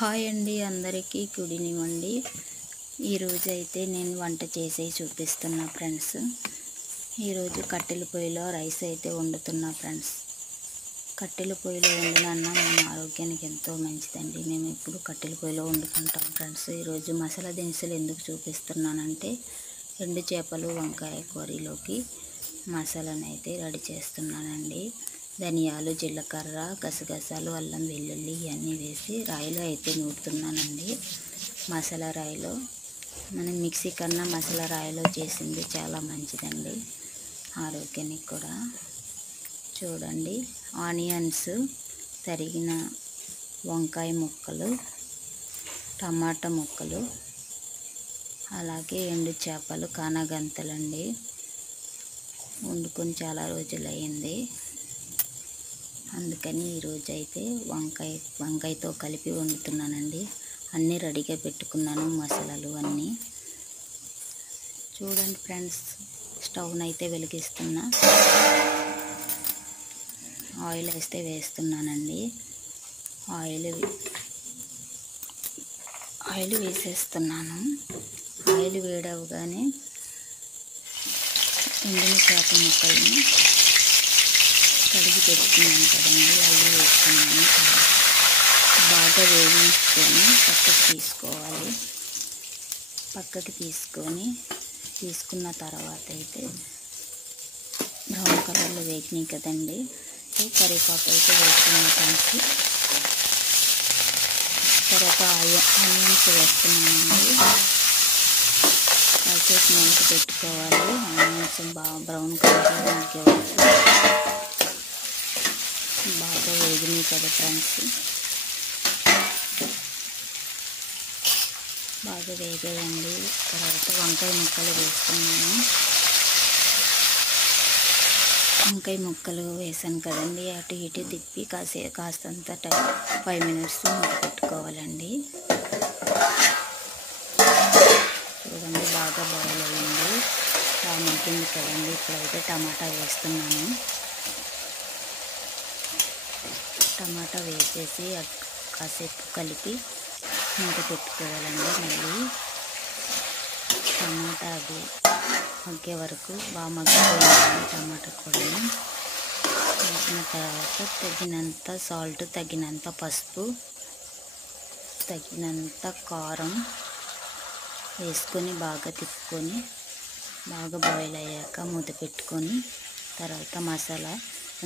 Hi అండి, అందరికీ good evening అండి. ఈరోజు అయితే నేను వంట చేసి చూపిస్తున్నా ఫ్రెండ్స్. ఈరోజు కట్టెల పొయ్యిలో రైస్ అయితే వండుతున్నా ఫ్రెండ్స్. కట్టెల పొయ్యిలో వండిన అన్నం మన ఆరోగ్యానికి ఎంతో మంచిదండి. మేము ఎప్పుడు కట్టెల పొయ్యిలో వండుకుంటాం ఫ్రెండ్స్. ఈరోజు మసాలా దినుసులు ఎందుకు చూపిస్తున్నానంటే ఎండు చేపలు వంకాయ కూరలోకి మసాలాను అయితే రెడీ చేస్తున్నానండి. ధనియాలు, జీలకర్ర, గసగసాలు, అల్లం వెల్లుల్లి ఇవన్నీ వేసి రాయిలో అయితే నూరుతున్నానండి. మసాలా రాయిలో మనం మిక్సీ కన్నా మసాలా రాయిలో చేసింది చాలా మంచిదండి ఆరోగ్యానికి కూడా. చూడండి, ఆనియన్స్, తరిగిన వంకాయ ముక్కలు, టమాటా ముక్కలు, అలాగే ఎండు చేపలు కానగంతలండి. వండుకొని చాలా రోజులయ్యింది, అందుకని ఈరోజు అయితే వంకాయతో కలిపి వండుతున్నానండి. అన్నీ రెడీగా పెట్టుకున్నాను, మసాలాలు అన్నీ. చూడండి ఫ్రెండ్స్, స్టవ్ను అయితే వెలిగిస్తున్నా. ఆయిల్ అయితే వేస్తున్నానండి. ఆయిల్ వేసేస్తున్నాను. ఆయిల్ వేడవగానే ఎండిన చేప ముక్కల్ని కడిగి పెట్టుకున్నాను కదండి, అవి వేసుకున్నాను. బాగా వేయించుకొని పక్కకి తీసుకున్న తర్వాత అయితే బ్రౌన్ కలర్లో వేగినాయి కదండి. కరివేపాకు అయితే వేసుకున్నాను ఫ్రెండ్స్. తర్వాత ఆనియన్స్ వేస్తున్నానండి. కాసేపు మంట పెట్టుకోవాలి. ఆనియన్స్ బాగా బ్రౌన్ కలర్లో మగ్గే వరకు. బాగా వేగినాయి కదా ఫ్రెండ్స్, బాగా వేగాయండి. తర్వాత వంకాయ ముక్కలు వేసుకున్నాను. వంకాయ ముక్కలు వేసాను కదండి, అటు ఇటు తిప్పి కాస్తంత 5 మినిట్స్ మూత పెట్టుకోవాలండి. చూడండి, బాగా బాయిల్ అయ్యింది, బాగా మగ్గింది కదండి. ఇప్పుడైతే టమాటా వేస్తున్నాను. టమాటా వేసేసి కాసేపు కలిపి మూత పెట్టుకోవాలండి. మళ్ళీ టమాటా అది మగ్గే వరకు బాగా మగ్గిపోయింది. టమాటా కూడా వేసిన తర్వాత తగినంత సాల్ట్, తగినంత పసుపు, తగినంత కారం వేసుకొని బాగా తిప్పుకొని బాగా బాయిల్ అయ్యాక మూత పెట్టుకొని తర్వాత మసాలా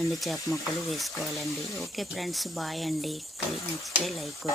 ఎండు చేప ముక్కలు వేసుకోవాలండి. ఓకే ఫ్రెండ్స్, బాయ్ అండి. నచ్చితే లైక్ కొట్టి